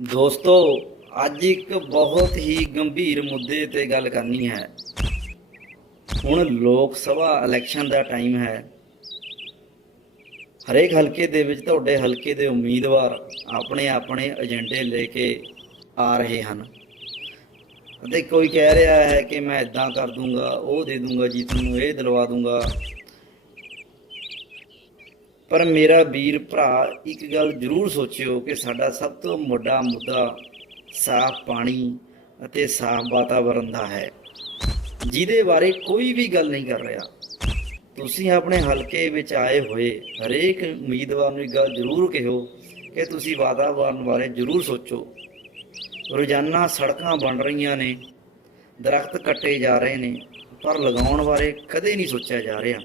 ਦੋਸਤੋ, ਅੱਜ ਇੱਕ ਬਹੁਤ ਹੀ ਗੰਭੀਰ ਮੁੱਦੇ ਤੇ ਗੱਲ ਕਰਨੀ ਹੈ। ਹੁਣ ਲੋਕ ਸਭਾ ਇਲੈਕਸ਼ਨ ਦਾ ਟਾਈਮ ਹੈ। ਹਰੇਕ ਹਲਕੇ ਦੇ ਵਿੱਚ ਤੁਹਾਡੇ ਹਲਕੇ ਦੇ ਉਮੀਦਵਾਰ ਆਪਣੇ ਆਪਣੇ ਏਜੰਡੇ ਲੈ ਕੇ ਆ ਰਹੇ ਹਨ। ਅਤੇ ਕੋਈ ਕਹਿ ਰਿਹਾ ਹੈ ਕਿ ਮੈਂ ਇਦਾਂ ਕਰ ਦੂੰਗਾ, ਉਹ ਦੇ ਦੂੰਗਾ ਜੀ, ਤੁਹਾਨੂੰ ਇਹ ਦਿਲਵਾ ਦੂੰਗਾ। ਪਰ ਮੇਰਾ ਵੀਰ ਭਰਾ, ਇੱਕ ਗੱਲ ਜ਼ਰੂਰ ਸੋਚਿਓ ਕਿ ਸਾਡਾ ਸਭ ਤੋਂ ਵੱਡਾ ਮੁੱਦਾ ਸਾਫ਼ ਪਾਣੀ ਅਤੇ ਸਾਫ਼ ਵਾਤਾਵਰਣ ਦਾ ਹੈ। ਜਿਹਦੇ ਬਾਰੇ ਕੋਈ ਵੀ ਗੱਲ ਨਹੀਂ ਕਰ ਰਿਹਾ। ਤੁਸੀਂ ਆਪਣੇ ਹਲਕੇ ਵਿੱਚ ਆਏ ਹੋਏ ਹਰੇਕ ਉਮੀਦਵਾਰ ਨੂੰ ਇੱਕ ਗੱਲ ਜ਼ਰੂਰ ਕਹੋ ਕਿ ਤੁਸੀਂ ਵਾਤਾਵਰਣ ਬਾਰੇ ਜ਼ਰੂਰ ਸੋਚੋ। ਰੋਜ਼ਾਨਾ ਸੜਕਾਂ ਬਣ ਰਹੀਆਂ ਨੇ, ਦਰਖਤ ਕੱਟੇ ਜਾ ਰਹੇ ਨੇ, ਪਰ ਲਗਾਉਣ ਬਾਰੇ ਕਦੇ ਨਹੀਂ ਸੋਚਿਆ ਜਾ ਰਿਹਾ।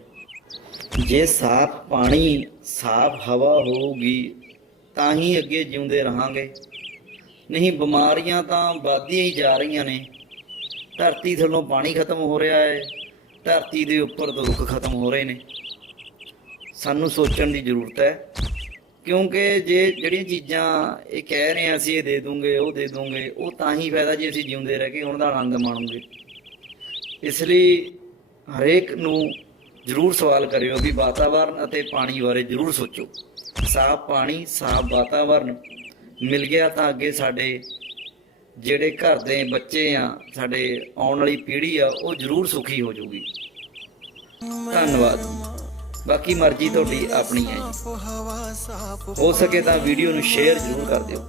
ਜੇ ਸਾਫ਼ ਪਾਣੀ, ਸਾਫ਼ ਹਵਾ ਹੋਊਗੀ, ਤਾਂ ਹੀ ਅੱਗੇ ਜਿਉਂਦੇ ਰਹਾਂਗੇ। ਨਹੀਂ, ਬਿਮਾਰੀਆਂ ਤਾਂ ਵੱਧਦੀਆਂ ਹੀ ਜਾ ਰਹੀਆਂ ਨੇ। ਧਰਤੀ ਥੱਲੋਂ ਪਾਣੀ ਖਤਮ ਹੋ ਰਿਹਾ ਹੈ। ਧਰਤੀ ਦੇ ਉੱਪਰ ਤੋਂ ਰੁੱਖ ਖਤਮ ਹੋ ਰਹੇ ਨੇ। ਸਾਨੂੰ ਸੋਚਣ ਦੀ ਜ਼ਰੂਰਤ ਹੈ। ਕਿਉਂਕਿ ਜੇ ਜਿਹੜੀਆਂ ਚੀਜ਼ਾਂ ਇਹ ਕਹਿ ਰਹੇ ਆ ਅਸੀਂ ਇਹ ਦੇ ਦੂੰਗੇ, ਉਹ ਦੇ ਦੂੰਗੇ, ਉਹ ਤਾਂ ਹੀ ਫਾਇਦਾ ਜੇ ਅਸੀਂ ਜਿਉਂਦੇ ਰਹਿ ਕੇ ਉਹਨਾਂ ਦਾ ਆਨੰਦ ਮਾਣਾਂਗੇ। ਇਸ ਲਈ ਹਰੇਕ ਨੂੰ ਜ਼ਰੂਰ ਸਵਾਲ ਕਰਿਓ ਵੀ ਵਾਤਾਵਰਨ ਅਤੇ ਪਾਣੀ ਬਾਰੇ ਜ਼ਰੂਰ ਸੋਚੋ। ਸਾਫ਼ ਪਾਣੀ, ਸਾਫ਼ ਵਾਤਾਵਰਨ ਮਿਲ ਗਿਆ ਤਾਂ ਅੱਗੇ ਸਾਡੇ ਜਿਹੜੇ ਘਰ ਦੇ ਬੱਚੇ ਆ, ਸਾਡੇ ਆਉਣ ਵਾਲੀ ਪੀੜ੍ਹੀ ਆ, ਉਹ ਜ਼ਰੂਰ ਸੁਖੀ ਹੋ ਜਾਊਗੀ ਧੰਨਵਾਦ। ਬਾਕੀ ਮਰਜ਼ੀ ਤੁਹਾਡੀ ਆਪਣੀ ਹੈ ਹੋ ਸਕੇ ਤਾਂ ਵੀਡੀਓ ਨੂੰ ਸ਼ੇਅਰ ਜ਼ਰੂਰ ਕਰ ਦਿਓ।